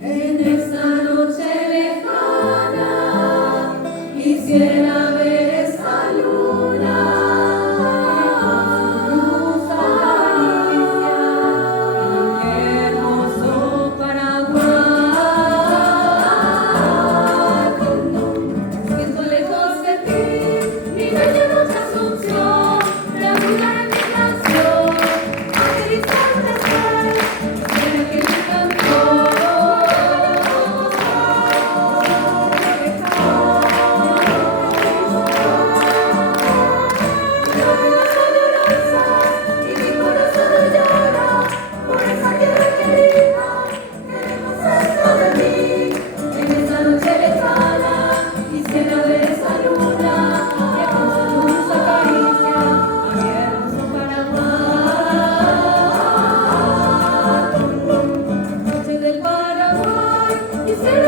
En esta noche lejana quisiera ver esa luna luz acaricia, qué hermoso Paraguay. Siento lejos de ti mi bella noche Asunción, reanudar en mi canción, aterrizar un estar, será que me cantó. Y mi corazón no llora por esa tierra querida, queremos esto de mí. En esta noche lejana quisiera ver esa luna que con su luz acaricia a mi hermoso Paraguay. Noche del Paraguay, quisiera